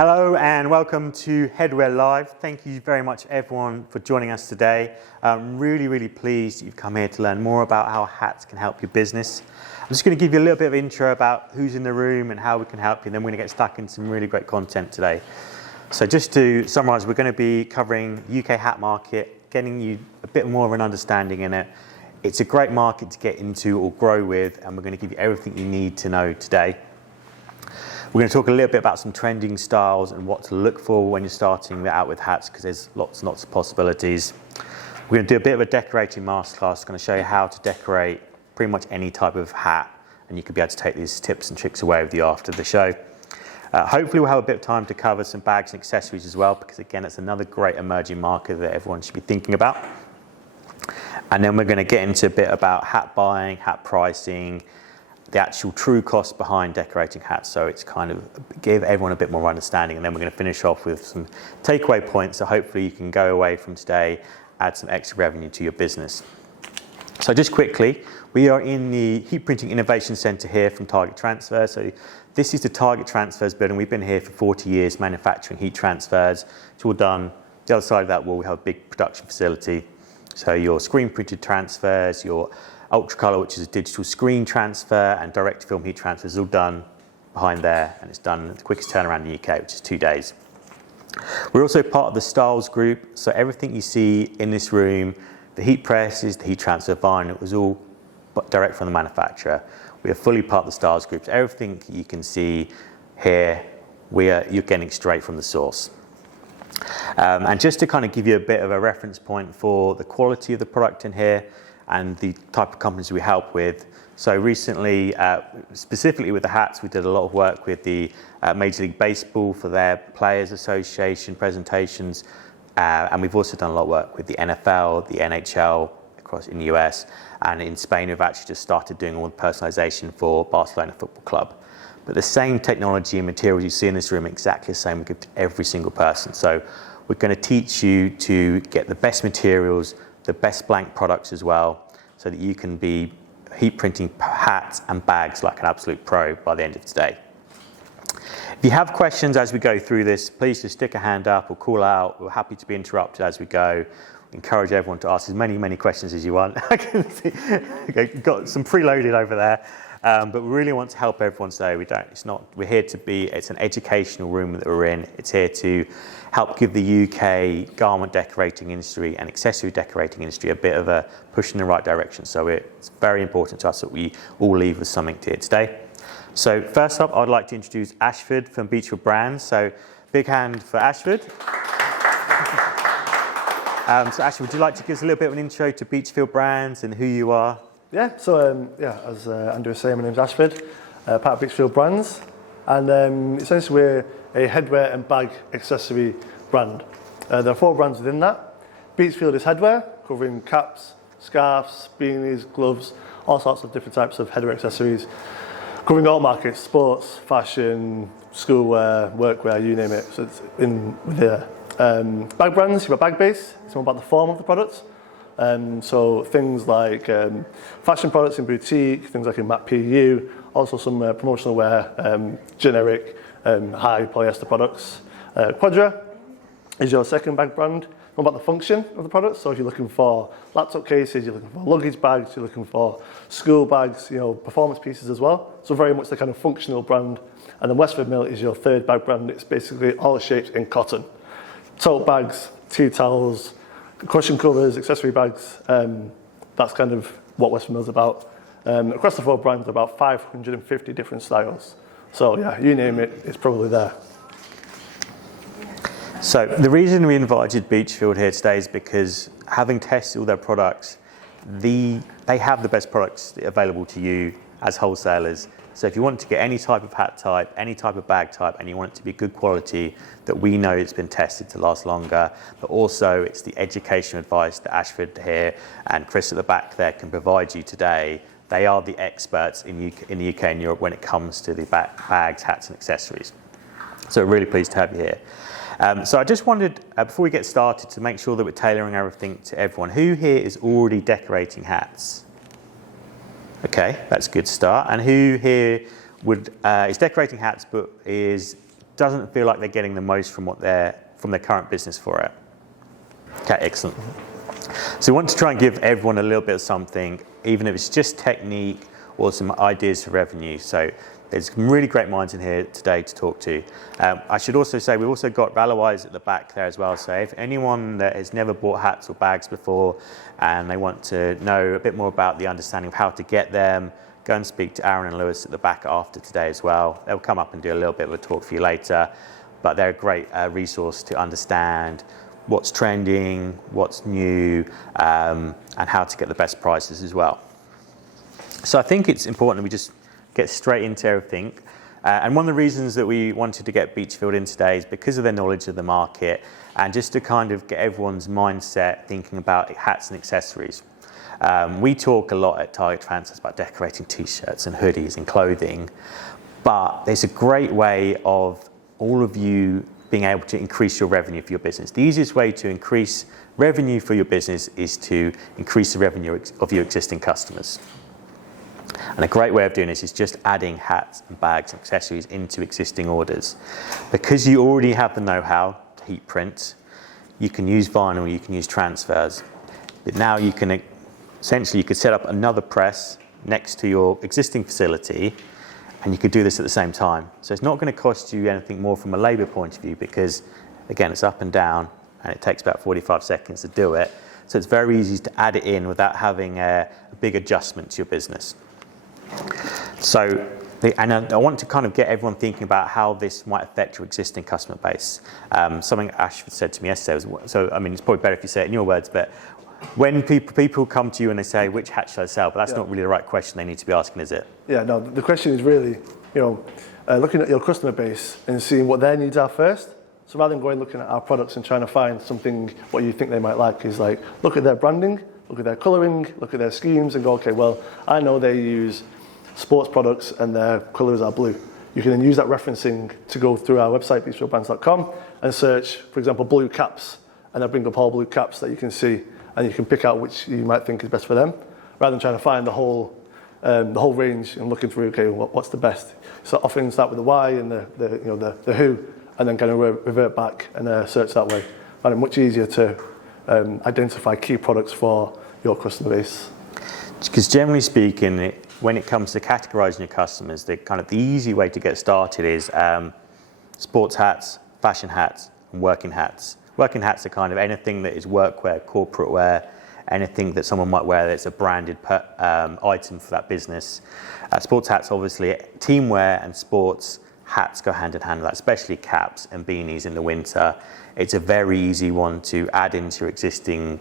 Hello and welcome to Headwear Live. Thank you very much everyone for joining us today. I'm really pleased you've come here to learn more about how hats can help your business. I'm just going to give you a little bit of intro about who's in the room and how we can help you, and then we're going to get stuck into some really great content today. So just to summarise, we're going to be covering the UK hat market, getting you a bit more of an understanding in it. It's a great market to get into or grow with, and we're going to give you everything you need to know today. We're going to talk a little bit about some trending styles and what to look for when you're starting out with hats, because there's lots and lots of possibilities. We're going to do a bit of a decorating masterclass. Going to show you how to decorate pretty much any type of hat, and you could be able to take these tips and tricks away with you after the show. Hopefully we'll have a bit of time to cover some bags and accessories as well, because again, it's another great emerging market that everyone should be thinking about. And then we're going to get into a bit about hat buying, hat pricing, the actual true cost behind decorating hats, so it's kind of give everyone a bit more understanding, and then we're going to finish off with some takeaway points, so hopefully you can go away from today, add some extra revenue to your business. So just quickly, we are in the Heat Printing Innovation Centre here from Target Transfers. So this is the Target Transfers building. We've been here for 40 years manufacturing heat transfers. It's all done. The other side of that wall, we have a big production facility. So your screen printed transfers, your ultracolor, which is a digital screen transfer, and direct film heat transfers is all done behind there, and it's done the quickest turnaround in the UK, which is 2 days. We're also part of the Styles group, so everything you see in this room, the heat presses, the heat transfer vinyl, it was all direct from the manufacturer. We are fully part of the Styles group, so everything you can see here, you're getting straight from the source. And just to kind of give you a bit of a reference point for the quality of the product in here, and the type of companies we help with. So recently, specifically with the hats, we did a lot of work with the Major League Baseball for their Players Association presentations. And we've also done a lot of work with the NFL, the NHL across in the US. And in Spain, we've actually just started doing all the personalization for Barcelona Football Club. But the same technology and materials you see in this room, exactly the same we give to every single person. So we're going to teach you to get the best materials, the best blank products as well, so that you can be heat printing hats and bags like an absolute pro by the end of today. If you have questions as we go through this, please just stick a hand up or call out. We're happy to be interrupted as we go. We encourage everyone to ask as many questions as you want. I can see you've got some preloaded over there. But we really want to help everyone, so we're here to be, it's an educational room that we're in. It's here to help give the UK garment decorating industry and accessory decorating industry a bit of a push in the right direction. So it's very important to us that we all leave with something here today. So first up, I'd like to introduce Ashford from Beechfield Brands. So big hand for Ashford. So Ashford, would you like to give us a little bit of an intro to Beechfield Brands and who you are? Yeah, so as Andrew was saying, my name's Ashford, part of Beechfield Brands, and essentially we're a headwear and bag accessory brand. There are 4 brands within that. Beechfield is headwear, covering caps, scarves, beanies, gloves, all sorts of different types of headwear accessories, covering all markets, sports, fashion, schoolwear, workwear, you name it, so it's in there. Bag brands, you've got Bag Base, it's more about the form of the products. So things like fashion products in boutique, things like in Matte PU, also some promotional wear, generic high polyester products. Quadra is your second bag brand. What about the function of the products? So if you're looking for laptop cases, you're looking for luggage bags, you're looking for school bags, performance pieces as well. So very much the kind of functional brand. And then Westford Mill is your third bag brand. It's basically all shapes in cotton. Tote bags, tea towels, cushion covers, accessory bags, that's kind of what Westford Mill's about. Across the 4 brands, about 550 different styles. So yeah, you name it, it's probably there. So the reason we invited Beechfield here today is because, having tested all their products, they have the best products available to you as wholesalers. So if you want to get any type of hat type, any type of bag type, and you want it to be good quality, that we know it's been tested to last longer, but also it's the educational advice that Ashford here and Chris at the back there can provide you today. They are the experts in the UK and Europe when it comes to the bags, hats and accessories. So we're really pleased to have you here. So I just wondered, before we get started, to make sure that we're tailoring everything to everyone, who here is already decorating hats? Okay, that's a good start. And who here is decorating hats but is doesn't feel like they're getting the most from their current business for it. Okay, excellent. So we want to try and give everyone a little bit of something, even if it's just technique or some ideas for revenue. So there's some really great minds in here today to talk to. I should also say we've also got Valowise at the back there as well. So if anyone that has never bought hats or bags before and they want to know a bit more about the understanding of how to get them, go and speak to Aaron and Lewis at the back after today as well. They'll come up and do a little bit of a talk for you later, but they're a great resource to understand what's trending, what's new, and how to get the best prices as well. So I think it's important that we just get straight into everything. And one of the reasons that we wanted to get Beechfield in today is because of their knowledge of the market and just to kind of get everyone's mindset thinking about hats and accessories. We talk a lot at Target Transfers about decorating t-shirts and hoodies and clothing, but there's a great way of all of you being able to increase your revenue for your business. The easiest way to increase revenue for your business is to increase the revenue of your existing customers. And a great way of doing this is just adding hats and bags and accessories into existing orders. Because you already have the know-how to heat print, you can use vinyl, you can use transfers. But now you can essentially, you could set up another press next to your existing facility and you could do this at the same time. So it's not going to cost you anything more from a labor point of view because, again, it's up and down and it takes about 45 seconds to do it. So it's very easy to add it in without having a big adjustment to your business. So, and I want to kind of get everyone thinking about how this might affect your existing customer base. Something Ashford said to me yesterday was, so I mean, it's probably better if you say it in your words, but when people come to you and they say, which hat should I sell? But that's not really the right question they need to be asking, is it? Yeah, no, the question is really, looking at your customer base and seeing what their needs are first. So rather than going looking at our products and trying to find something, what you think they might like, is like, look at their branding, look at their colouring, look at their schemes and go, okay, well, I know they use sports products and their colours are blue. You can then use that referencing to go through our website, beachfieldbrands.com, and search, for example, blue caps, and they'll bring up all blue caps that you can see, and you can pick out which you might think is best for them, rather than trying to find the whole range and looking through, okay, what's the best. So often start with the why and the who, and then kind of revert back and search that way. And it's much easier to identify key products for your customer base. Because generally speaking, when it comes to categorizing your customers, the easy way to get started is sports hats, fashion hats, and working hats. Working hats are kind of anything that is workwear, corporate wear, anything that someone might wear that's a branded item for that business. Sports hats, obviously, team wear and sports hats go hand in hand with that, especially caps and beanies in the winter. It's a very easy one to add into your existing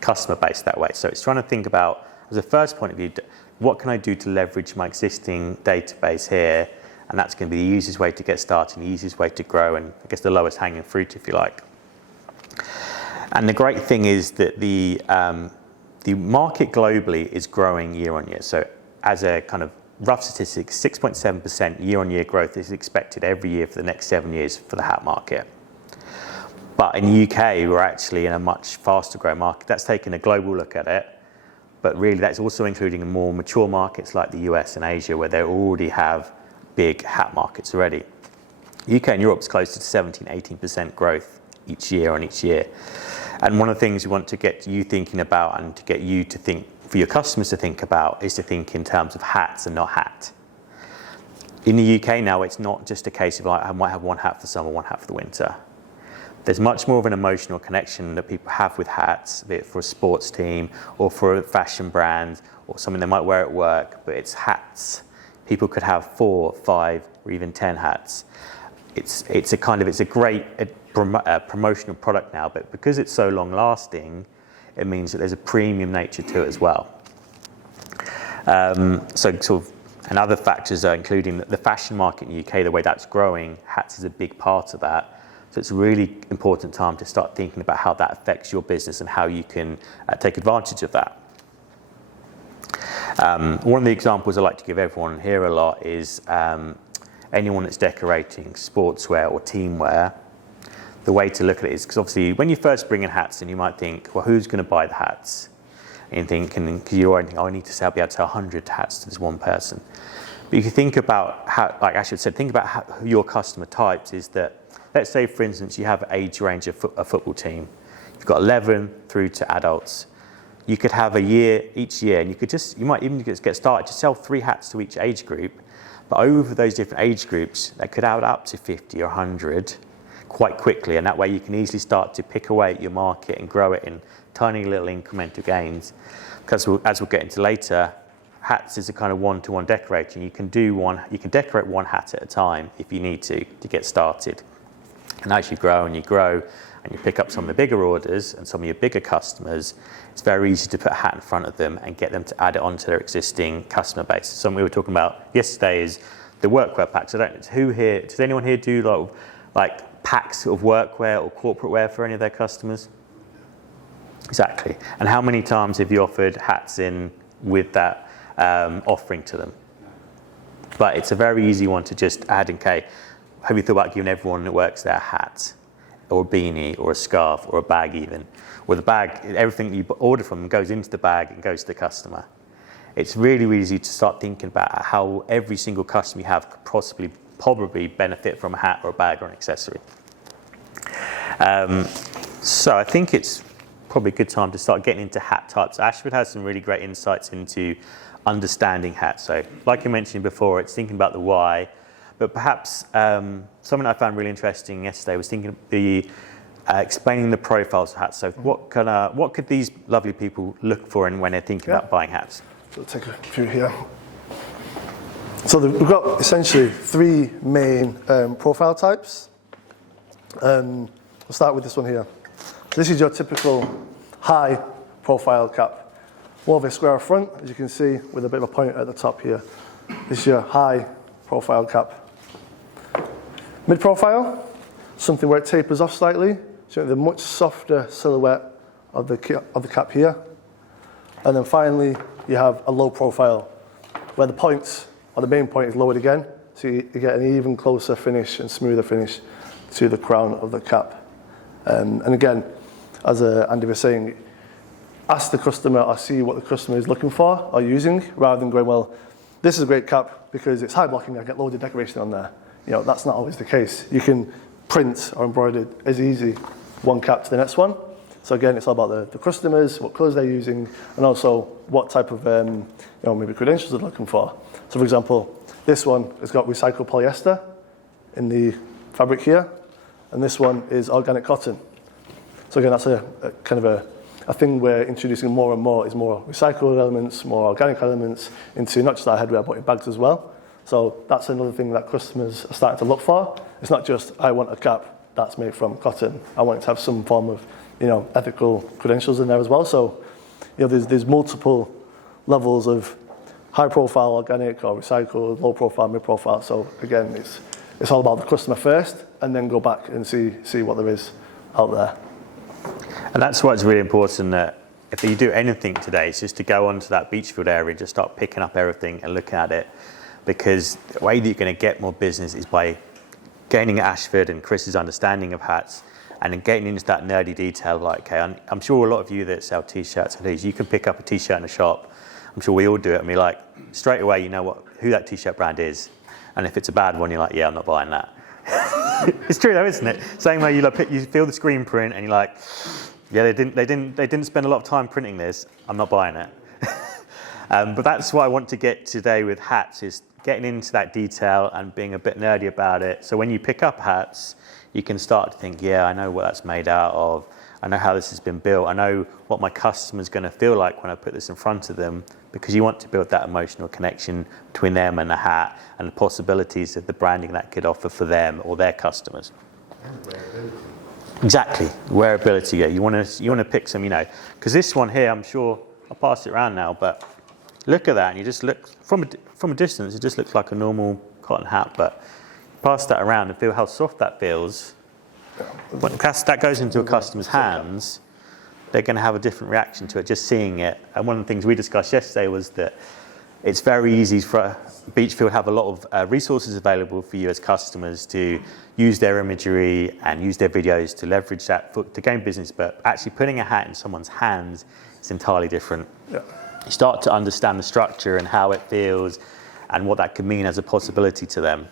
customer base that way. So it's trying to think about, as a first point of view, what can I do to leverage my existing database here? And that's going to be the easiest way to get started, the easiest way to grow, and I guess the lowest hanging fruit, if you like. And the great thing is that the market globally is growing year on year. So as a kind of rough statistic, 6.7% year on year growth is expected every year for the next 7 years for the hat market. But in the UK, we're actually in a much faster growing market. That's taking a global look at it. But really, that's also including more mature markets like the US and Asia, where they already have big hat markets already. UK and Europe is close to 17, 18% growth each year on each year. And one of the things we want to get you thinking about and to get you to think, for your customers to think about, is to think in terms of hats and not hat. In the UK now, it's not just a case of I might have one hat for summer, one hat for the winter. There's much more of an emotional connection that people have with hats, be it for a sports team or for a fashion brand or something they might wear at work, but it's hats. People could have 4, 5, or even 10 hats. It's a great promotional product now, but because it's so long lasting, it means that there's a premium nature to it as well. And other factors are including the fashion market in the UK, the way that's growing, hats is a big part of that. So it's a really important time to start thinking about how that affects your business and how you can take advantage of that. One of the examples I like to give everyone here a lot is anyone that's decorating sportswear or teamwear. The way to look at it is, because obviously when you first bring in hats, and you might think, well, who's going to buy the hats? And you think, because you're already thinking, I need to be able to sell 100 hats to this one person. But if you think about how, like Ashford said, think about how your customer types is that, let's say for instance, you have an age range of a football team. You've got 11 through to adults. You could have a year, each year, and you might even get started to sell 3 hats to each age group. But over those different age groups, that could add up to 50 or 100 quite quickly. And that way you can easily start to pick away at your market and grow it in tiny little incremental gains. Because as we'll get into later, hats is a kind of one-to-one decorating. You can decorate 1 hat at a time if you need to get started. And as you grow and you pick up some of the bigger orders and some of your bigger customers, it's very easy to put a hat in front of them and get them to add it onto their existing customer base. Something we were talking about yesterday is the workwear packs. Does anyone here do like packs of workwear or corporate wear for any of their customers? Exactly. And how many times have you offered hats in with that offering to them? But it's a very easy one to just add in. Okay, have you thought about giving everyone that works there a hat, or a beanie, or a scarf, or a bag even? With the bag, everything you order from them goes into the bag and goes to the customer. It's really, really easy to start thinking about how every single customer you have could probably benefit from a hat or a bag or an accessory. So I think it's probably a good time to start getting into hat types. Ashford has some really great insights into understanding hats. So like I mentioned before, it's thinking about the why, but perhaps something I found really interesting yesterday was thinking of explaining the profiles of hats. So what could these lovely people look for when they're thinking about buying hats? So we'll take a few here. So we've got essentially 3 main profile types. We'll start with this one here. This is your typical high profile cap. More of a square front, as you can see, with a bit of a point at the top here. This is your high profile cap. Mid profile, something where it tapers off slightly, so the much softer silhouette of the cap here. And then finally, you have a low profile, where the points, or the main point, is lowered again, so you get an even closer finish and smoother finish to the crown of the cap. And again, as Andy was saying, ask the customer or see what the customer is looking for or using, rather than going, well, this is a great cap because it's high blocking, I get loads of decoration on there. You know, that's not always the case. You can print or embroider as easy one cap to the next one. So again, it's all about the customers, what colours they're using, and also what type of maybe credentials they're looking for. So for example, this one has got recycled polyester in the fabric here, and this one is organic cotton. So again, that's a kind of a thing we're introducing more and more, is more recycled elements, more organic elements into not just our headwear, but in bags as well. So that's another thing that customers are starting to look for. It's not just, I want a cap that's made from cotton. I want it to have some form of, ethical credentials in there as well. So, there's multiple levels of high profile, organic, or recycled, low profile, mid profile. So again, it's all about the customer first, and then go back and see what there is out there. And that's why it's really important that if you do anything today, it's just to go onto that Beechfield area and just start picking up everything and looking at it, because the way that you're going to get more business is by gaining Ashford and Chris's understanding of hats, and then getting into that nerdy detail. Like, okay, I'm sure a lot of you that sell t-shirts and hoodies, you can pick up a t-shirt in a shop. I'm sure we all do it, and we're like, straight away, you know who that t-shirt brand is, and if it's a bad one, you're like, yeah, I'm not buying that. It's true though, isn't it? Same way you feel the screen print, and you're like, yeah, they didn't spend a lot of time printing this. I'm not buying it. But that's what I want to get today with hats, is getting into that detail and being a bit nerdy about it. So when you pick up hats, you can start to think, yeah, I know what that's made out of. I know how this has been built. I know what my customer's going to feel like when I put this in front of them, because you want to build that emotional connection between them and the hat, and the possibilities of the branding that could offer for them or their customers. Exactly, wearability. Yeah, you want to pick some, because this one here, I'm sure I'll pass it around now, but look at that, and you just look from a distance, it just looks like a normal cotton hat, but pass that around and feel how soft that feels. When that goes into a customer's hands, they're going to have a different reaction to it, just seeing it. And one of the things we discussed yesterday was that it's very easy for Beechfield to have a lot of resources available for you as customers to use their imagery and use their videos to leverage that to gain business. But actually putting a hat in someone's hands is entirely different. Yeah. You start to understand the structure and how it feels, and what that could mean as a possibility to them.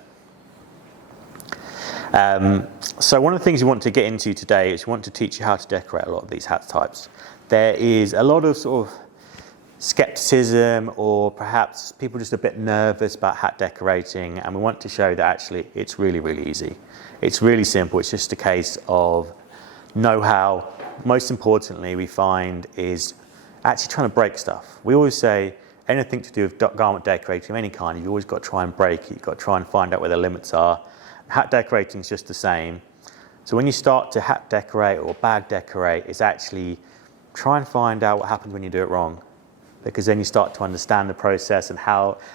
So one of the things we want to get into today is we want to teach you how to decorate a lot of these hat types. There is a lot of sort of skepticism, or perhaps people just a bit nervous about hat decorating, and we want to show that actually it's really, really easy. It's really simple. It's just a case of know-how. Most importantly, we find is actually trying to break stuff. We always say anything to do with garment decorating of any kind, you've always got to try and break it. You've got to try and find out where the limits are. Hat decorating is just the same. So when you start to hat decorate or bag decorate, it's actually try and find out what happens when you do it wrong, because then you start to understand the process and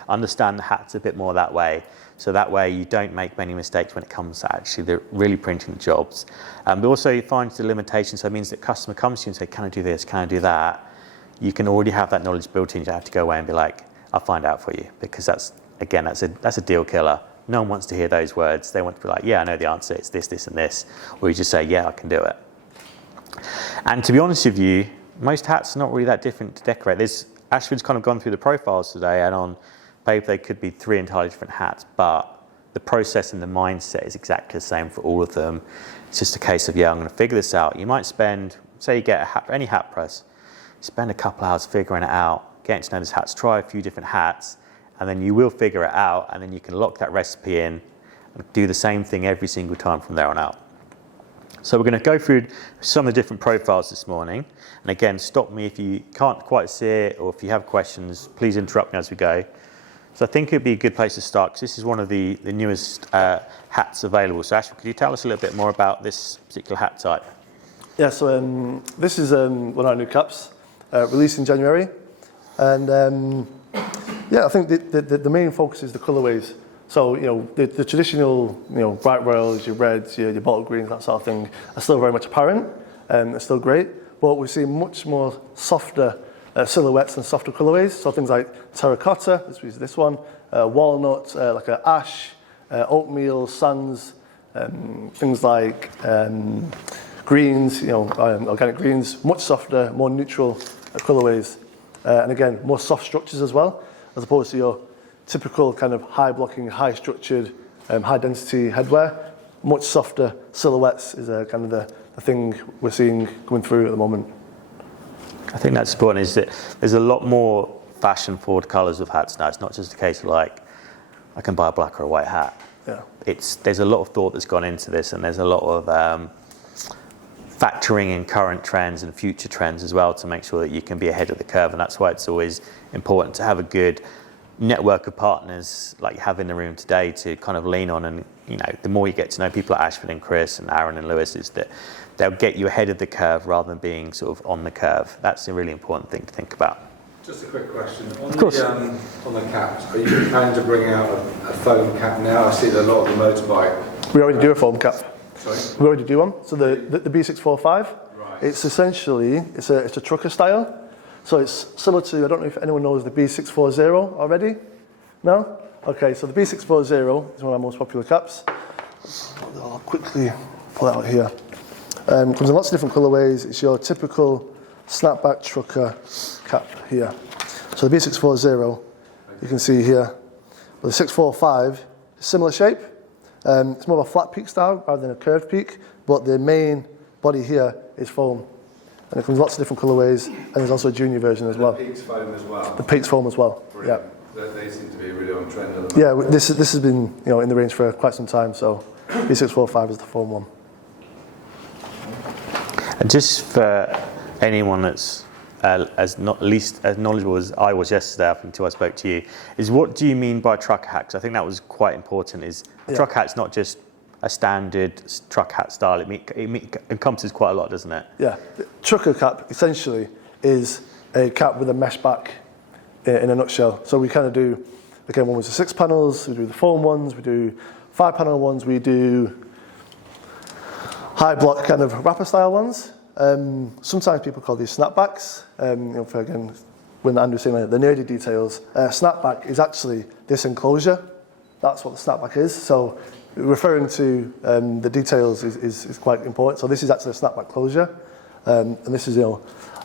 understand the hats a bit more that way. So that way you don't make many mistakes when it comes to actually the really printing the jobs. But also you find the limitations, so it means that customer comes to you and say, can I do this, can I do that? You can already have that knowledge built in. You don't have to go away and be like, I'll find out for you, because that's a deal killer. No one wants to hear those words. They want to be like, yeah, I know the answer, it's this, this and this. Or you just say, yeah, I can do it. And to be honest with you, most hats are not really that different to decorate. Ashford's kind of gone through the profiles today, and on paper they could be 3 entirely different hats, but the process and the mindset is exactly the same for all of them. It's just a case of, yeah, I'm going to figure this out. You might spend, say you get any hat press, spend a couple hours figuring it out, getting to know these hats, try a few different hats, and then you will figure it out, and then you can lock that recipe in and do the same thing every single time from there on out. So we're going to go through some of the different profiles this morning. And again, stop me if you can't quite see it, or if you have questions, please interrupt me as we go. So I think it'd be a good place to start, because this is one of the newest hats available. So Ashford, could you tell us a little bit more about this particular hat type? Yeah, so this is one of our new caps, released in January. And yeah, I think the main focus is the colourways. So, the traditional, bright royals, your reds, your bottle greens, that sort of thing, are still very much apparent, and they're still great. But we see much more softer silhouettes and softer colourways. So things like terracotta, this one, walnut, like an ash, oatmeal, sands, things like greens, organic greens, much softer, more neutral colourways. And again, more soft structures as well, as opposed to your typical kind of high blocking, high structured, high density headwear. Much softer silhouettes is kind of the thing we're seeing coming through at the moment. I think that's important, is that there's a lot more fashion forward colours of hats now. It's not just a case of like, I can buy a black or a white hat. Yeah. There's a lot of thought that's gone into this, and there's a lot of factoring in current trends and future trends as well to make sure that you can be ahead of the curve. And that's why it's always important to have a good network of partners like you have in the room today to kind of lean on. And the more you get to know people like Ashford and Chris and Aaron and Lewis, is that they'll get you ahead of the curve rather than being sort of on the curve. That's a really important thing to think about. Just a quick question. Of course. On the caps, are you planning to bring out a foam cap now? I see that a lot of the motorbike. We already do a foam cap. Sorry? We already do one. So the B645, Right. it's essentially, it's a trucker style. So it's similar to, I don't know if anyone knows the B640 already? No? Okay, so the B640 is one of our most popular caps. I'll quickly pull it out here. Comes in lots of different colourways. It's your typical snapback trucker cap here. So the B640, you can see here. Well, the 645, similar shape. It's more of a flat peak style rather than a curved peak, but the main body here is foam. And it comes in lots of different colourways, and there's also a junior version as well. The Peaks foam as well. The Peaks foam as well. Brilliant. Yeah. They seem to be really on trend at the moment. Yeah, this has been in the range for quite some time. So B645 is the foam one. And just for anyone that's as knowledgeable as I was yesterday up until I spoke to you, is what do you mean by trucker hat? 'Cause I think that was quite important. Trucker hat's not just a standard truck hat style. It encompasses quite a lot, doesn't it? Yeah, the trucker cap essentially is a cap with a mesh back in a nutshell. So we kind of do, again, one was the 6 panels, we do the foam ones, we do 5 panel ones, we do high block kind of wrapper style ones. Sometimes people call these snapbacks. For again, when Andrew's saying like the nerdy details, snapback is actually this enclosure. That's what the snapback is. So referring to the details is quite important. So this is actually a snapback closure, and this is a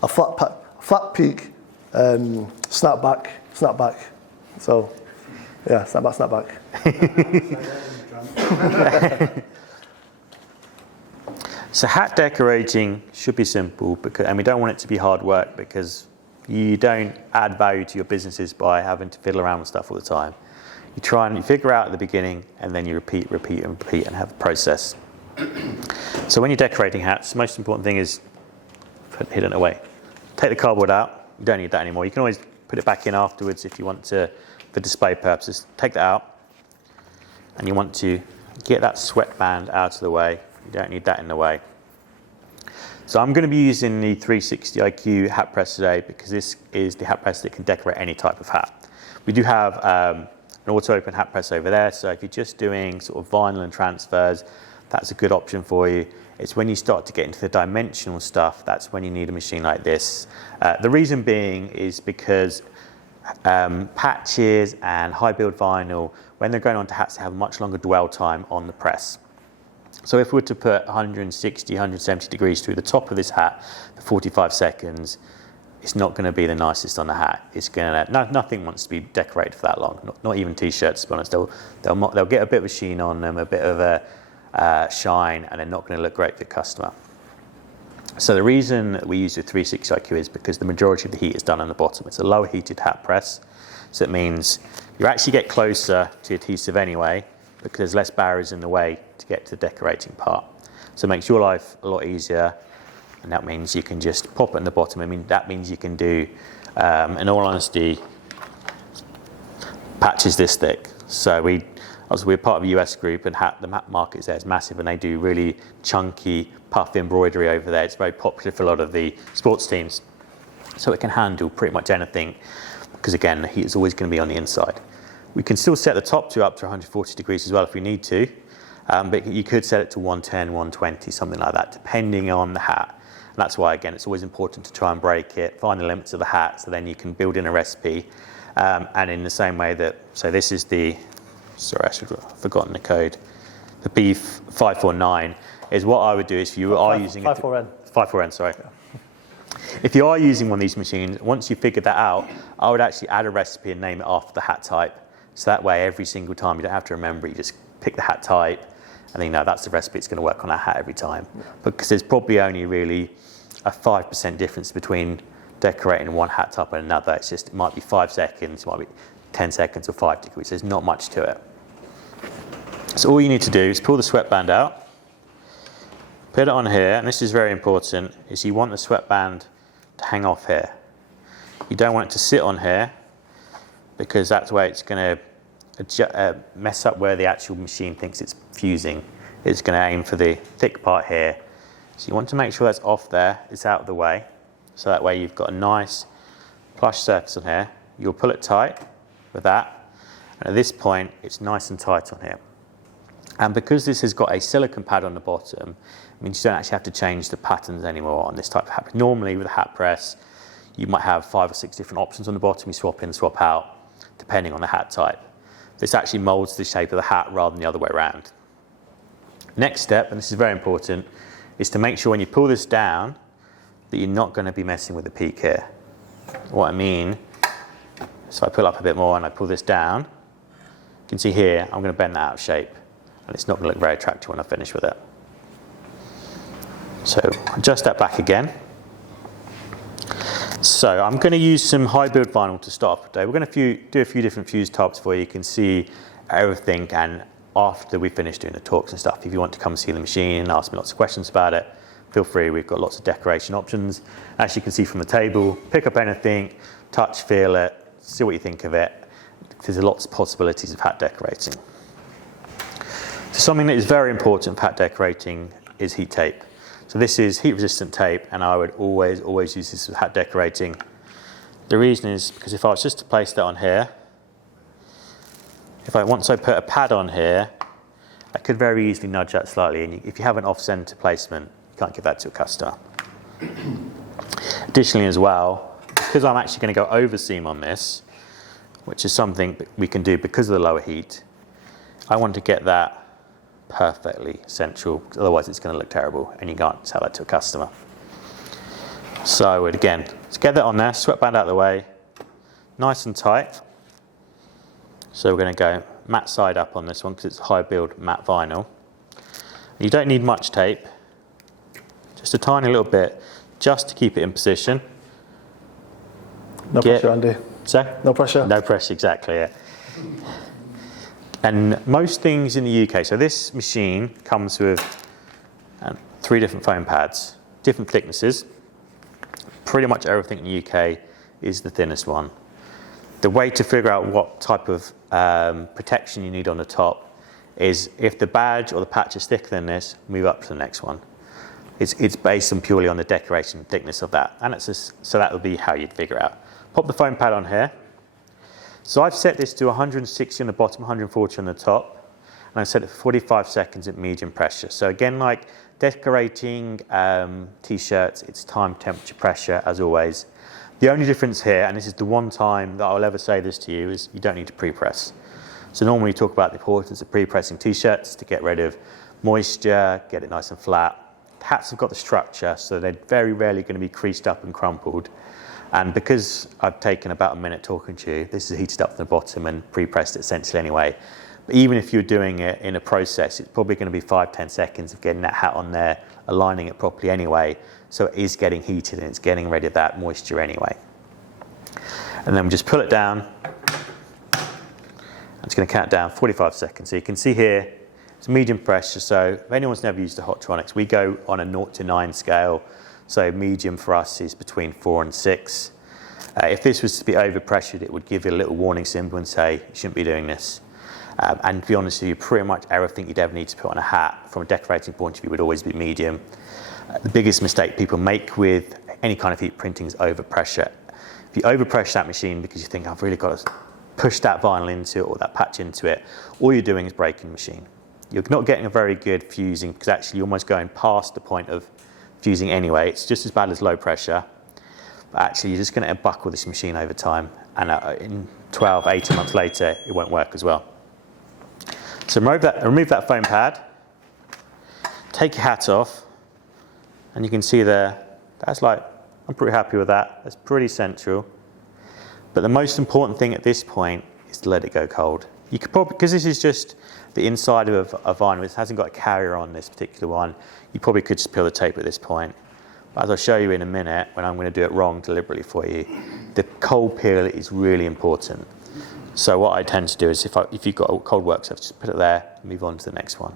flat peak snapback. So Yeah, snap back, snap back. So hat decorating should be simple, and we don't want it to be hard work, because you don't add value to your businesses by having to fiddle around with stuff all the time. You try and you figure out at the beginning, and then you repeat and have a process. So when you're decorating hats, the most important thing is put it hidden away. Take the cardboard out. You don't need that anymore. You can always put it back in afterwards if you want to, for display purposes. Take that out, and you want to get that sweatband out of the way. You don't need that in the way. So I'm going to be using the 360 IQ hat press today, because this is the hat press that can decorate any type of hat. We do have an auto open hat press over there, so if you're just doing sort of vinyl and transfers, that's a good option for you. It's when you start to get into the dimensional stuff, that's when you need a machine like this. The reason being is because patches and high build vinyl, when they're going onto hats, they have much longer dwell time on the press. So if we were to put 160, 170 degrees through the top of this hat for 45 seconds, it's not going to be the nicest on the hat. It's going to, nothing wants to be decorated for that long, not even t-shirts, to be honest. They'll get a bit of a sheen on them, a bit of a shine, and they're not going to look great for the customer. So the reason that we use the 360 IQ is because the majority of the heat is done on the bottom. It's a lower heated hat press, so it means you actually get closer to adhesive anyway, because there's less barriers in the way to get to the decorating part. So it makes your life a lot easier, and that means you can just pop it in the bottom. I mean, that means you can do, in all honesty, patches this thick. So we're part of a US group, and the hat market there is massive, and they do really chunky puff embroidery over there. It's very popular for a lot of the sports teams. So it can handle pretty much anything, because again, the heat is always going to be on the inside. We can still set the top to up to 140 degrees as well if we need to, but you could set it to 110, 120, something like that, depending on the hat. And that's why, again, it's always important to try and break it, find the limits of the hat, so then you can build in a recipe. And in the same way that, so this is the, sorry, I should have forgotten the code, the B549 is what I would do is if you are using 54N. 54N, sorry. Yeah. If you are using one of these machines, once you figured that out, I would actually add a recipe and name it after the hat type. So that way, every single time, you don't have to remember it. You just pick the hat type, and then you know that's the recipe. It's going to work on that hat every time. Yeah. Because there's probably only really a 5% difference between decorating one hat type and another. It's just, it might be 5 seconds, it might be 10 seconds or 5 degrees. There's not much to it. So all you need to do is pull the sweatband out, put it on here, and this is very important, is you want the sweatband to hang off here. You don't want it to sit on here, because that's where it's going to mess up where the actual machine thinks it's fusing. It's going to aim for the thick part here. So you want to make sure that's off there, it's out of the way. So that way you've got a nice plush surface on here. You'll pull it tight with that. And at this point, it's nice and tight on here. And because this has got a silicone pad on the bottom, it means you don't actually have to change the patterns anymore on this type of hat. Normally with a hat press, you might have 5 or 6 different options on the bottom. You swap in, swap out, depending on the hat type. This actually molds the shape of the hat rather than the other way around. Next step, and this is very important, is to make sure when you pull this down that you're not going to be messing with the peak here. What I mean, so I pull up a bit more and I pull this down, you can see here I'm going to bend that out of shape, and it's not going to look very attractive when I finish with it. So adjust that back again. So I'm going to use some high build vinyl to start off today. We're going to do a few different fuse types for you. You can see everything, and after we finish doing the talks and stuff, if you want to come see the machine and ask me lots of questions about it, feel free. We've got lots of decoration options. As you can see from the table, pick up anything, touch, feel it, see what you think of it. There's lots of possibilities of hat decorating. So something that is very important for hat decorating is heat tape. So this is heat resistant tape, and I would always use this with hat decorating. The reason is because if I was just to place that on here, once I put a pad on here, I could very easily nudge that slightly, and if you have an off-center placement, you can't give that to a customer. Additionally as well, because I'm actually going to go over seam on this, which is something that we can do because of the lower heat, I want to get that perfectly central, because otherwise it's going to look terrible and you can't sell that to a customer. So I would again, let's get that on there, sweatband out of the way, nice and tight. So we're going to go matte side up on this one because it's high build matte vinyl. You don't need much tape, just a tiny little bit, just to keep it in position. No pressure, Andy. So? No pressure? No pressure, exactly, yeah. And most things in the UK, so this machine comes with 3 different foam pads, different thicknesses. Pretty much everything in the UK is the thinnest one. The way to figure out what type of protection you need on the top is if the badge or the patch is thicker than this, move up to the next one. It's based on purely on the decoration thickness of that, and so that would be how you'd figure it out. Pop the foam pad on here. So I've set this to 160 on the bottom, 140 on the top, and I set it for 45 seconds at medium pressure. So again, like decorating t-shirts, it's time, temperature, pressure, as always. The only difference here, and this is the one time that I'll ever say this to you, is you don't need to pre-press. So normally we talk about the importance of pre-pressing t-shirts to get rid of moisture, get it nice and flat. Hats have got the structure, so they're very rarely going to be creased up and crumpled. And because I've taken about a minute talking to you, this is heated up from the bottom and pre-pressed essentially anyway. But even if you're doing it in a process, it's probably going to be 5-10 seconds of getting that hat on there, aligning it properly anyway. So it is getting heated and it's getting rid of that moisture anyway. And then we just pull it down. It's going to count down 45 seconds. So you can see here, it's medium pressure. So if anyone's never used the Hottronics, we go on a 0 to 9 scale. So medium for us is between 4 and 6. If this was to be overpressured, it would give you a little warning symbol and say, you shouldn't be doing this. And to be honest with you, pretty much everything you'd ever need to put on a hat from a decorating point of view would always be medium. The biggest mistake people make with any kind of heat printing is overpressure. If you overpressure that machine because you think, I've really got to push that vinyl into it or that patch into it, all you're doing is breaking the machine. You're not getting a very good fusing because actually you're almost going past the point of fusing anyway. It's just as bad as low pressure, but actually you're just going to buckle this machine over time, and in 12, 18 months later it won't work as well. So remove that foam pad, take your hat off, and you can see there, that's like, I'm pretty happy with that. That's pretty central. But the most important thing at this point is to let it go cold. You could probably, because this is just the inside of a vinyl, it hasn't got a carrier on this particular one, you probably could just peel the tape at this point. But as I'll show you in a minute, when I'm going to do it wrong deliberately for you, the cold peel is really important. So what I tend to do is if you've got a cold work surface, just put it there, move on to the next one.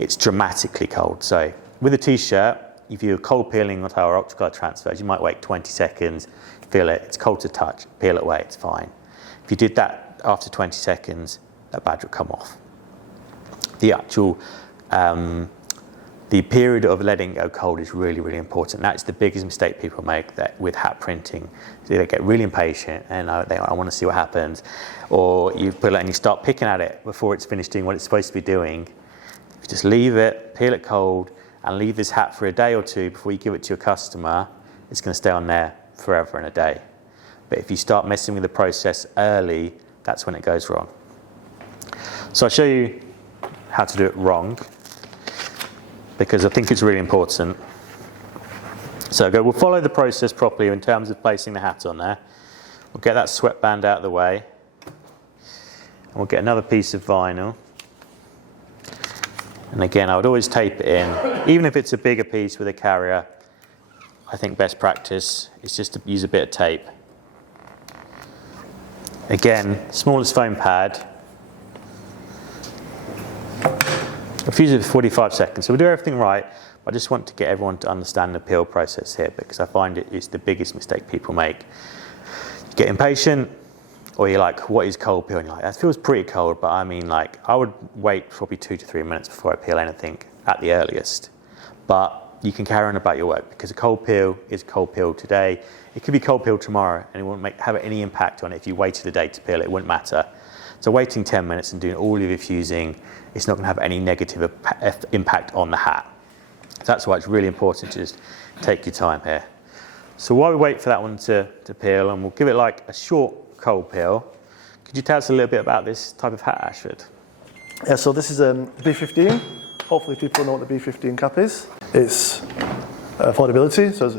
It's dramatically cold. So with a t-shirt, if you're cold peeling with our ultra transfers, you might wait 20 seconds, feel it, it's cold to touch, peel it away, it's fine. If you did that after 20 seconds, that badge will come off. The actual, the period of letting it go cold is really, really important. That's the biggest mistake people make that with hat printing. They get really impatient and I want to see what happens. Or you put it and you start picking at it before it's finished doing what it's supposed to be doing. You just leave it, peel it cold, and leave this hat for a day or two before you give it to your customer. It's going to stay on there forever and a day. But if you start messing with the process early, that's when it goes wrong. So I'll show you how to do it wrong, because I think it's really important. So we'll follow the process properly in terms of placing the hat on there. We'll get that sweatband out of the way, and we'll get another piece of vinyl. And again, I would always tape it in, even if it's a bigger piece with a carrier. I think best practice is just to use a bit of tape. Again, smallest foam pad. I'll fuse it for 45 seconds. So we'll do everything right. I just want to get everyone to understand the peel process here, because I find it is the biggest mistake people make. You get impatient, or you're like, what is cold peel? And you're like, that feels pretty cold, but I mean, like, I would wait probably 2 to 3 minutes before I peel anything at the earliest. But you can carry on about your work, because a cold peel is cold peel today. It could be cold peel tomorrow, and it won't have any impact on it if you waited a day to peel it. It wouldn't matter. So waiting 10 minutes and doing all of your fusing, it's not going to have any negative impact on the hat. So that's why it's really important to just take your time here. So while we wait for that one to peel, and we'll give it like a short cold peel, could you tell us a little bit about this type of hat, Ashford? Yeah, so this is a B15. Hopefully people know what the B15 cap is. It's affordability, so it's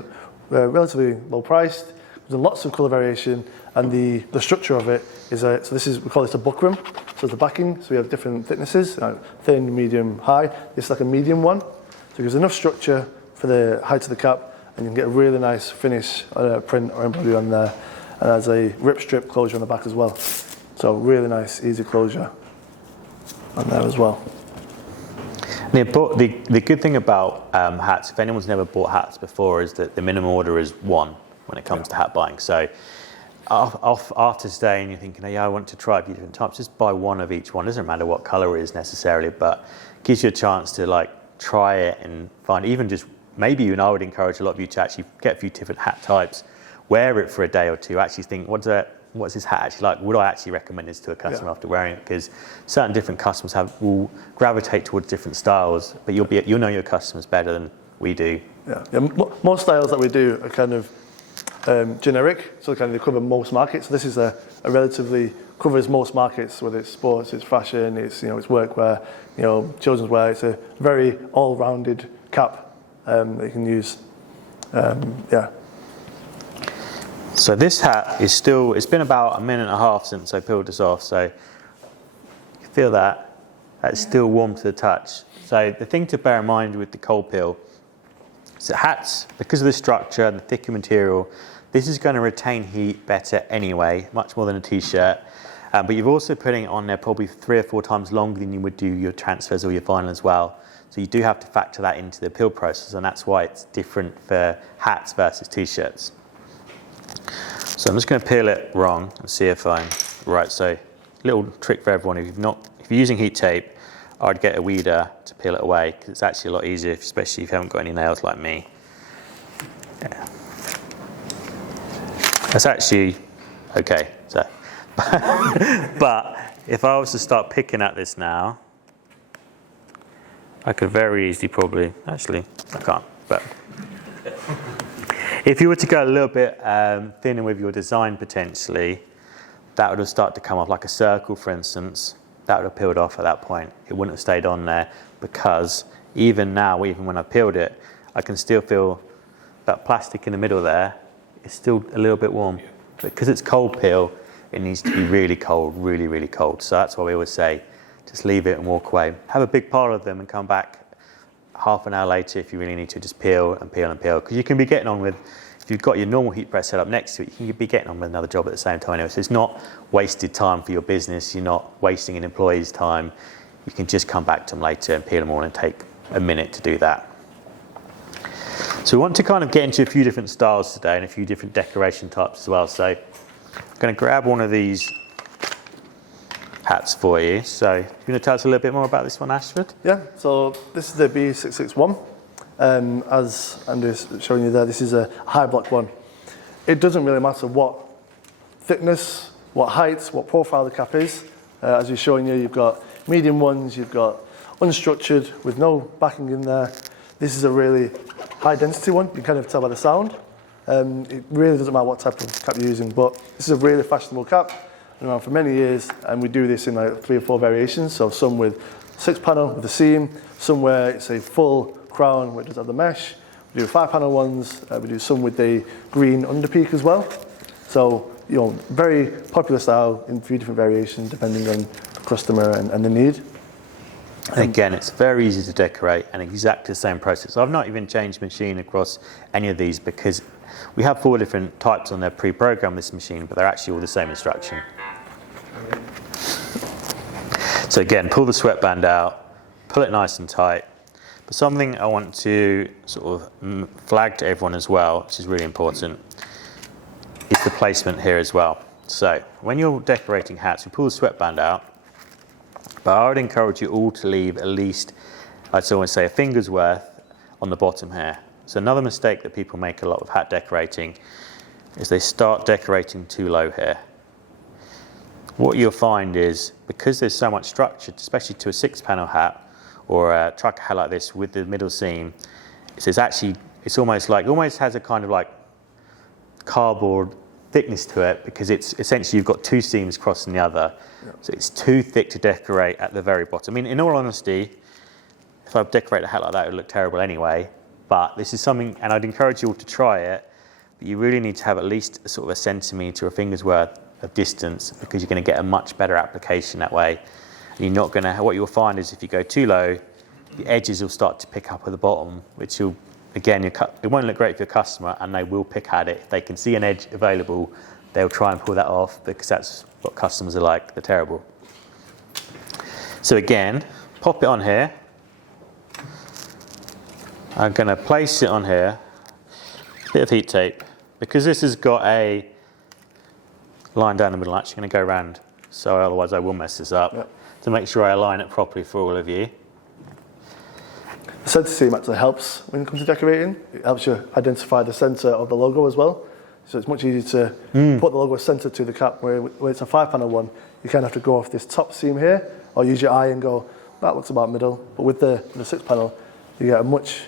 relatively low priced, There's lots of colour variation, and the structure of it is so we call this a buckram. So it's the backing. So we have different thicknesses, thin, medium, high. This is like a medium one. So there's enough structure for the height of the cap, and you can get a really nice finish print or embroidery on there. And has a rip strip closure on the back as well. So really nice, easy closure on there as well. The good thing about hats, if anyone's never bought hats before, is that the minimum order is 1 when it comes to hat buying. So after today and you're thinking, oh, yeah, I want to try a few different types, just buy 1 of each one. It doesn't matter what colour it is necessarily, but it gives you a chance to like try it and find, even just maybe even I would encourage a lot of you to actually get a few different hat types, wear it for a day or two, actually think, what's this hat actually like? Would I actually recommend this to a customer after wearing it? Because certain different customers will gravitate towards different styles, but you'll know your customers better than we do. Yeah. Most styles that we do are kind of generic, so they cover most markets. So this is a relatively covers most markets, whether it's sports, it's fashion, it's it's workwear, children's wear. It's a very all-rounded cap that you can use. So this hat is still, it's been about a minute and a half since I peeled this off, so you can feel that's still warm to the touch. So the thing to bear in mind with the cold peel is that hats, because of the structure and the thicker material, this is going to retain heat better anyway, much more than a t-shirt. But you're also putting it on there probably 3 or 4 times longer than you would do your transfers or your vinyl as well. So you do have to factor that into the peel process, and that's why it's different for hats versus t-shirts. So I'm just going to peel it wrong and see if I'm right. So little trick for everyone, if you're using heat tape, I'd get a weeder to peel it away, because it's actually a lot easier, especially if you haven't got any nails like me. Yeah. That's actually okay. So, but if I was to start picking at this now, I could very easily probably, actually I can't, but if you were to go a little bit thinner with your design potentially, that would have started to come off, like a circle for instance, that would have peeled off at that point. It wouldn't have stayed on there, because even now, even when I peeled it, I can still feel that plastic in the middle there is still a little bit warm. Because it's cold peel, it needs to be really cold, really, really cold. So that's why we always say, just leave it and walk away. Have a big pile of them and come back half an hour later if you really need to, just peel and peel and peel. Because you can be getting on with, if you've got your normal heat press set up next to it, you can be getting on with another job at the same time anyway. So it's not wasted time for your business, you're not wasting an employee's time. You can just come back to them later and peel them all and take a minute to do that. So we want to kind of get into a few different styles today and a few different decoration types as well. So I'm going to grab one of these hats for you. So you want to tell us a little bit more about this one, Ashford? Yeah, so this is the B661. As Andrew's showing you there, this is a high block one. It doesn't really matter what thickness, what height, what profile the cap is. As he's showing you, you've got medium ones, you've got unstructured with no backing in there. This is a really high density one, you can kind of tell by the sound. It really doesn't matter what type of cap you're using, but this is a really fashionable cap. Been around for many years, and we do this in like 3 or 4 variations. So some with 6 panel with a seam, some where it's a full crown where it does have the mesh. We do 5 panel ones, we do some with the green underpeak as well. So, very popular style in 3 different variations depending on the customer and the need. And again, it's very easy to decorate and exactly the same process. I've not even changed machine across any of these, because we have 4 different types on there pre-programmed this machine, but they're actually all the same instruction. So again, pull the sweatband out, pull it nice and tight. But something I want to sort of flag to everyone as well, which is really important, is the placement here as well. So when you're decorating hats, you pull the sweatband out, but I would encourage you all to leave at least, I'd always say, a finger's worth on the bottom here. So another mistake that people make a lot of hat decorating is they start decorating too low here. What you'll find is, because there's so much structure, especially to a 6-panel hat or a trucker hat like this with the middle seam, it's almost has a kind of like cardboard thickness to it, because it's essentially you've got 2 seams crossing the other. Yeah. So it's too thick to decorate at the very bottom. I mean, in all honesty, if I decorate a hat like that, it would look terrible anyway. But this is something, and I'd encourage you all to try it, but you really need to have at least sort of a centimetre or a finger's worth of distance, because you're going to get a much better application that way. And you're not going to, what you'll find is if you go too low, the edges will start to pick up at the bottom, which will, again, it won't look great for your customer, and they will pick at it. If they can see an edge available, they'll try and pull that off, because that's what customers are like. They're terrible. So again, pop it on here. I'm going to place it on here. Bit of heat tape. Because this has got a line down the middle, I'm actually going to go around, so otherwise I will mess this up. Yep. To make sure I align it properly for all of you. The centre seam actually helps when it comes to decorating. It helps you identify the centre of the logo as well. So it's much easier to put the logo centre to the cap, where it's a 5-panel one, you kind of have to go off this top seam here, or use your eye and go, that looks about middle. But with the 6-panel, you get a much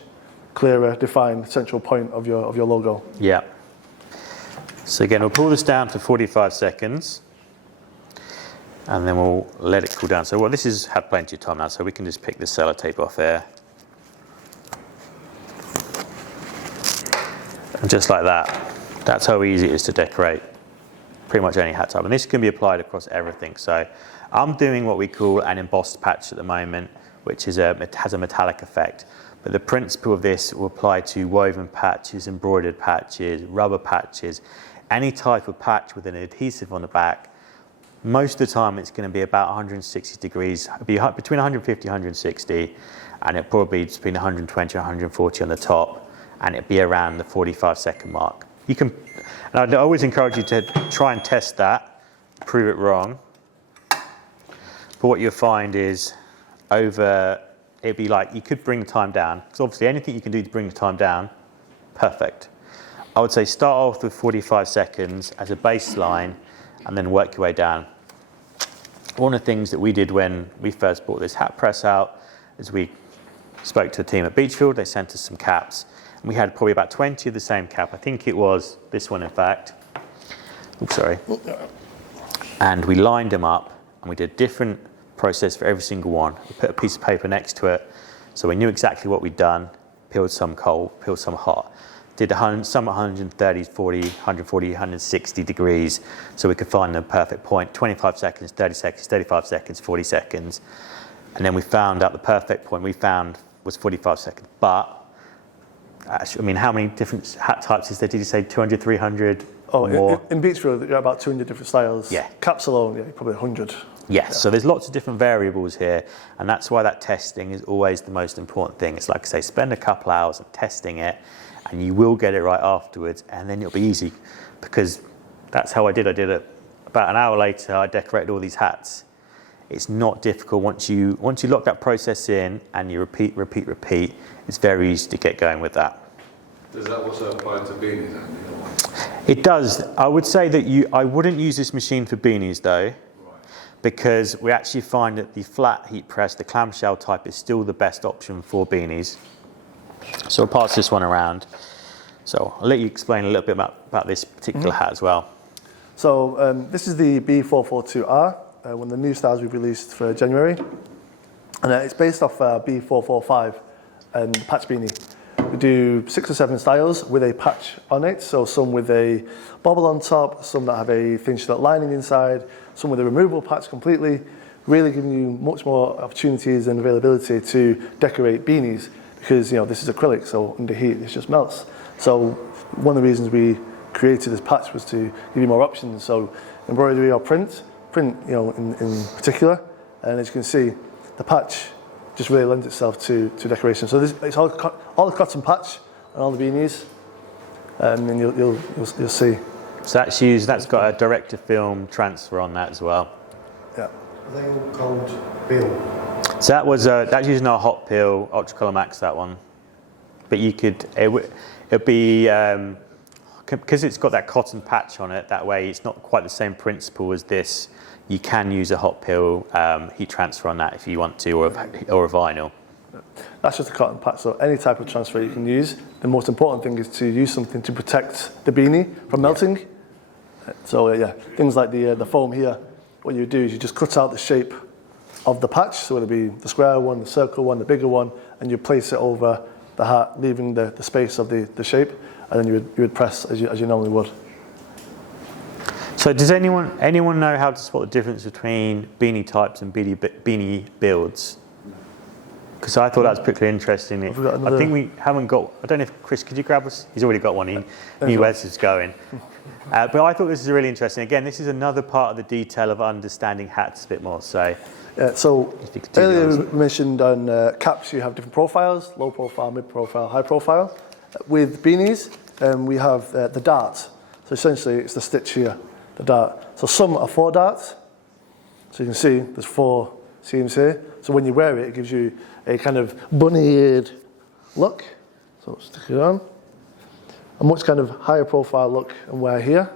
clearer, defined central point of your logo. Yeah. So again, we'll pull this down for 45 seconds, and then we'll let it cool down. So this has had plenty of time now, so we can just pick the sellotape off there. And just like that. That's how easy it is to decorate pretty much any hat type. And this can be applied across everything. So I'm doing what we call an embossed patch at the moment, which is has a metallic effect. But the principle of this will apply to woven patches, embroidered patches, rubber patches, any type of patch with an adhesive on the back. Most of the time it's going to be about 160 degrees, it'll be between 150 and 160, and it'll probably be between 120 and 140 on the top, and it'll be around the 45-second mark. You can, and I'd always encourage you to try and test that, prove it wrong. But what you'll find is it'd be like, you could bring the time down, because obviously anything you can do to bring the time down, perfect. I would say start off with 45 seconds as a baseline, and then work your way down. One of the things that we did when we first brought this hat press out is we spoke to the team at Beechfield. They sent us some caps, and we had probably about 20 of the same cap. I think it was this one, in fact. Oops, sorry. And we lined them up, and we did a different process for every single one. We put a piece of paper next to it, so we knew exactly what we'd done. Peeled some cold, peeled some hot. Did some 130, 40, 140, 160 degrees, so we could find the perfect point. 25 seconds, 30 seconds, 35 seconds, 40 seconds. And then we found out the perfect point we found was 45 seconds. But, actually, I mean, how many different hat types is there? Did you say 200, 300 or more? In Beechfield, there are about 200 different styles. Yeah. Caps alone, probably 100. Yes, so there's lots of different variables here, and that's why that testing is always the most important thing. It's like I say, spend a couple hours testing it, and you will get it right afterwards, and then it'll be easy, because that's how I did it. About an hour later, I decorated all these hats. It's not difficult. Once you lock that process in and you repeat, it's very easy to get going with that. Does that also apply to beanies, Andy? It does. I would say that I wouldn't use this machine for beanies though, because we actually find that the flat heat press, the clamshell type, is still the best option for beanies. So I'll pass this one around. So I'll let you explain a little bit about this particular hat as well. So this is the B442R, one of the new styles we've released for January. And it's based off B445 and patch beanie. We do 6 or 7 styles with a patch on it. So some with a bobble on top, some that have a thin shirt lining inside, some with a removable patch completely, really giving you much more opportunities and availability to decorate beanies, because this is acrylic, so under heat it just melts. So one of the reasons we created this patch was to give you more options. So embroidery or print in particular, and as you can see, the patch just really lends itself to decoration. So it's all the cotton patch and all the beanies, and you'll see. So that's got a direct-to-film transfer on that as well. Yeah. Are they all cold peel? So that's using our hot peel Ultracolor Max, that one. But it'd be because it's got that cotton patch on it. That way, it's not quite the same principle as this. You can use a hot peel heat transfer on that if you want to, or a vinyl. That's just a cotton patch, so any type of transfer you can use. The most important thing is to use something to protect the beanie from melting. So things like the foam here, what you do is you just cut out the shape of the patch, so it'll be the square one, the circle one, the bigger one, and you place it over the hat, leaving the space of the shape, and then you would press as you normally would. So does anyone know how to spot the difference between beanie types and beanie builds? Because I thought that was particularly interesting. I think we haven't got, I don't know if Chris, could you grab us? He's already got one. He knew where this is going. But I thought this is really interesting. Again, this is another part of the detail of understanding hats a bit more. So, so earlier we mentioned on caps you have different profiles: low profile, mid profile, high profile. With beanies, we have the darts. So essentially, it's the stitch here, the dart. So some are 4 darts. So you can see there's 4 seams here. So when you wear it, it gives you a kind of bunny-eared look. So stick it on. A much kind of higher profile look and wear here.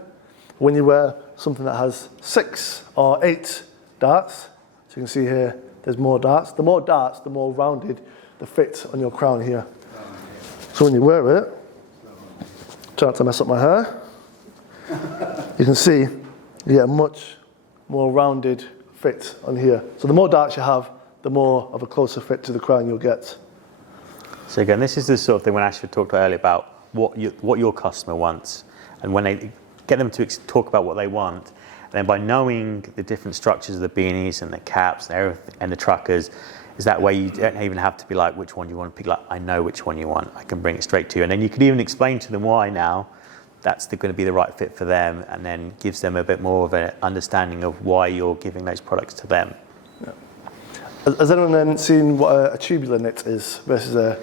When you wear something that has 6 or 8 darts, so you can see here, there's more darts. The more darts, the more rounded the fit on your crown here. So when you wear it, try not to mess up my hair, you can see you get a much more rounded fit on here. So the more darts you have, the more of a closer fit to the crown you'll get. So again, this is the sort of thing when Ashford talked earlier about what your customer wants, and when they get them to talk about what they want, and then by knowing the different structures of the beanies and the caps and everything, and the truckers, is that way you don't even have to be like, which one do you want to pick? Like, I know which one you want. I can bring it straight to you, and then you could even explain to them why now that's going to be the right fit for them, and then gives them a bit more of an understanding of why you're giving those products to them. Yeah. Has anyone then seen what a tubular knit is versus a...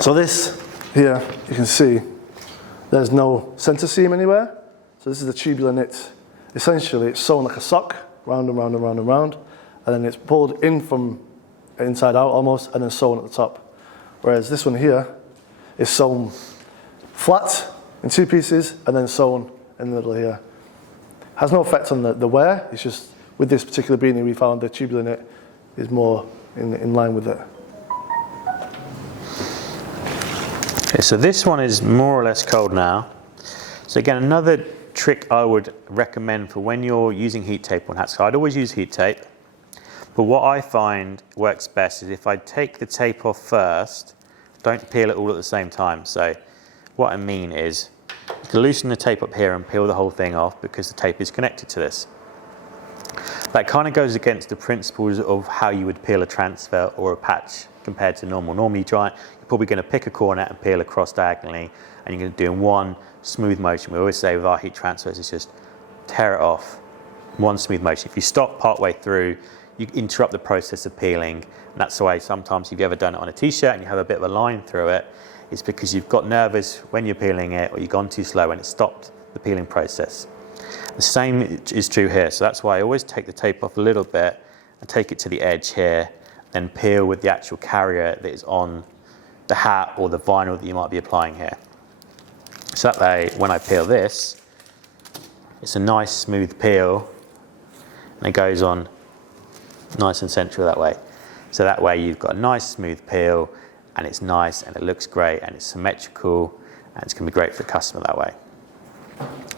So this here, you can see there's no center seam anywhere. So this is a tubular knit. Essentially, it's sewn like a sock, round and round and round and round, and then it's pulled in from inside out almost, and then sewn at the top. Whereas this one here is sewn flat in 2 pieces, and then sewn in the middle here. Has no effect on the wear. It's just with this particular beanie, we found the tubular knit is more in line with it. Okay, so this one is more or less cold now. So again, another trick I would recommend for when you're using heat tape on hats. So I'd always use heat tape, but what I find works best is if I take the tape off first, don't peel it all at the same time. So what I mean is, you can loosen the tape up here and peel the whole thing off because the tape is connected to this. That kind of goes against the principles of how you would peel a transfer or a patch compared to normal. Normally you're probably going to pick a corner and peel across diagonally, and you're going to do in one smooth motion. We always say with our heat transfers, it's just tear it off, one smooth motion. If you stop partway through, you interrupt the process of peeling, and that's why sometimes if you've ever done it on a t-shirt and you have a bit of a line through it, it's because you've got nervous when you're peeling it, or you've gone too slow and it stopped the peeling process. The same is true here, so that's why I always take the tape off a little bit and take it to the edge here, then peel with the actual carrier that is on the hat or the vinyl that you might be applying here. So that way, when I peel this, it's a nice smooth peel, and it goes on nice and central that way. So that way you've got a nice smooth peel, and it's nice, and it looks great, and it's symmetrical, and it's going to be great for the customer that way.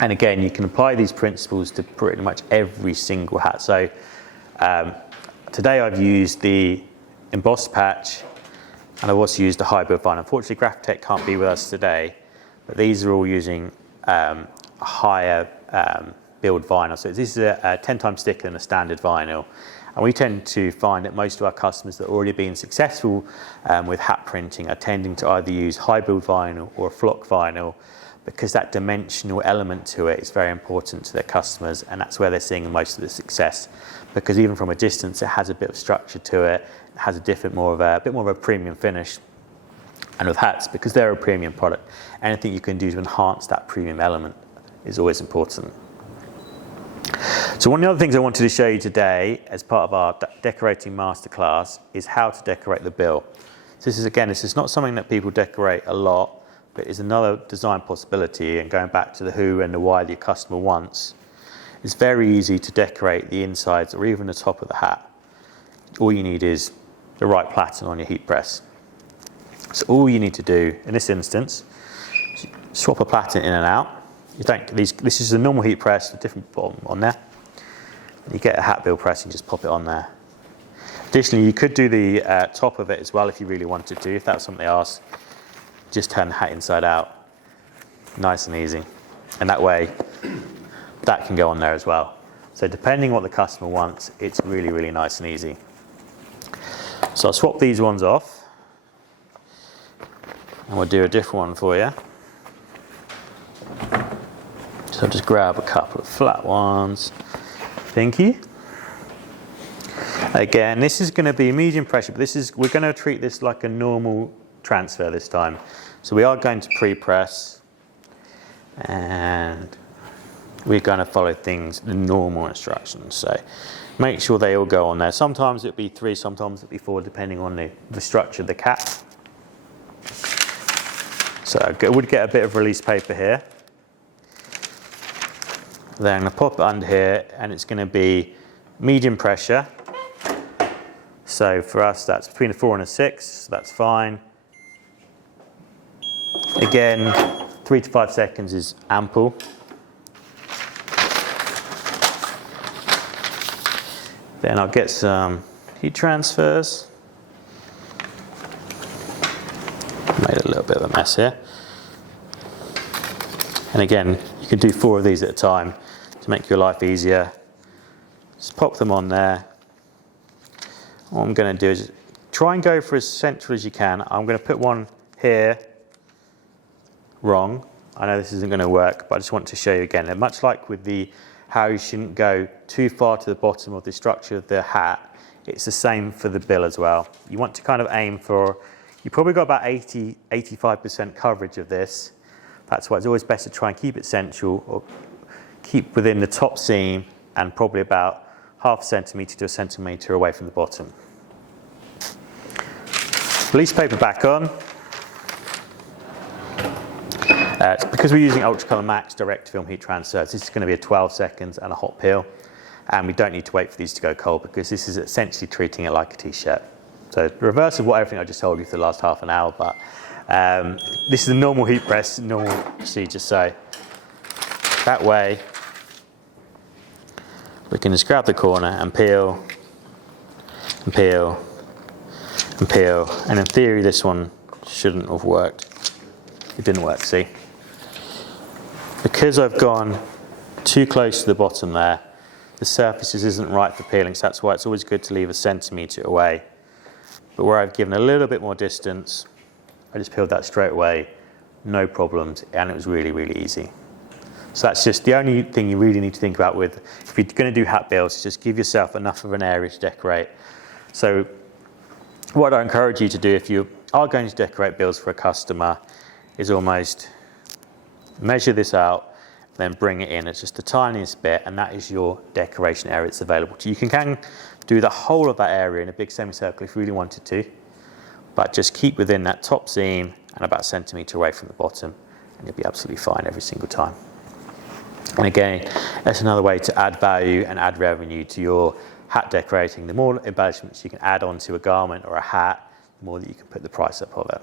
And again, you can apply these principles to pretty much every single hat. So today I've used the embossed patch, and I've also used the high build vinyl. Unfortunately, Graphic can't be with us today, but these are all using a higher build vinyl. So this is a 10 times thicker than a standard vinyl. And we tend to find that most of our customers that are already being successful with hat printing are tending to either use high build vinyl or flock vinyl, because that dimensional element to it is very important to their customers, and that's where they're seeing most of the success. Because even from a distance, it has a bit of structure to it, it has a bit more of a premium finish. And with hats, because they're a premium product, anything you can do to enhance that premium element is always important. So one of the other things I wanted to show you today as part of our decorating masterclass is how to decorate the bill. So this is not something that people decorate a lot, but is another design possibility, and going back to the who and the why that your customer wants. It's very easy to decorate the insides or even the top of the hat. All you need is the right platen on your heat press. So all you need to do in this instance, swap a platen in and out. This is a normal heat press, a different bottom on there. You get a hat bill press and just pop it on there. Additionally, you could do the top of it as well if you really wanted to. If that's something they asked, just turn the hat inside out. Nice and easy. And that way, that can go on there as well. So depending what the customer wants, it's really, really nice and easy. So I'll swap these ones off. And we'll do a different one for you. So I'll just grab a couple of flat ones. Thank you. Again, this is going to be medium pressure, but we're going to treat this like a normal transfer this time. So we are going to pre-press, and we're going to follow the normal instructions. So make sure they all go on there. Sometimes it'll be 3, sometimes it'll be 4, depending on the structure of the cap. So I would get a bit of release paper here. Then I'm going to pop it under here, and it's going to be medium pressure. So for us, that's between a 4 and a 6, so that's fine. Again, 3 to 5 seconds is ample. Then I'll get some heat transfers. Made a little bit of a mess here. And again, you can do 4 of these at a time to make your life easier. Just pop them on there. What I'm going to do is try and go for as central as you can. I'm going to put one here wrong. I know this isn't going to work, but I just want to show you again. And much like with how you shouldn't go too far to the bottom of the structure of the hat, it's the same for the bill as well. You want to kind of aim for, you've probably got about 85% coverage of this. That's why it's always best to try and keep it central, or keep within the top seam and probably about half a centimetre to a centimetre away from the bottom. Release paper back on. Because we're using Ultracolor Max direct film heat transfers, this is going to be a 12 seconds and a hot peel, and we don't need to wait for these to go cold because this is essentially treating it like a t-shirt. So the reverse of what everything I just told you for the last half an hour, but this is a normal heat press, normal procedure. So that way we can just grab the corner and peel and peel and peel, and in theory this one shouldn't have worked. It didn't work, see? Because I've gone too close to the bottom there, the surface isn't right for peeling, so that's why it's always good to leave a centimetre away. But where I've given a little bit more distance, I just peeled that straight away, no problems, and it was really, really easy. So that's just the only thing you really need to think about with, if you're going to do hat bills, just give yourself enough of an area to decorate. So what I encourage you to do if you are going to decorate bills for a customer is almost measure this out, then bring it in. It's just the tiniest bit, and that is your decoration area that's available to you. You can do the whole of that area in a big semicircle if you really wanted to, but just keep within that top seam and about a centimetre away from the bottom, and you'll be absolutely fine every single time. And again, that's another way to add value and add revenue to your hat decorating. The more embellishments you can add onto a garment or a hat, the more that you can put the price up of it.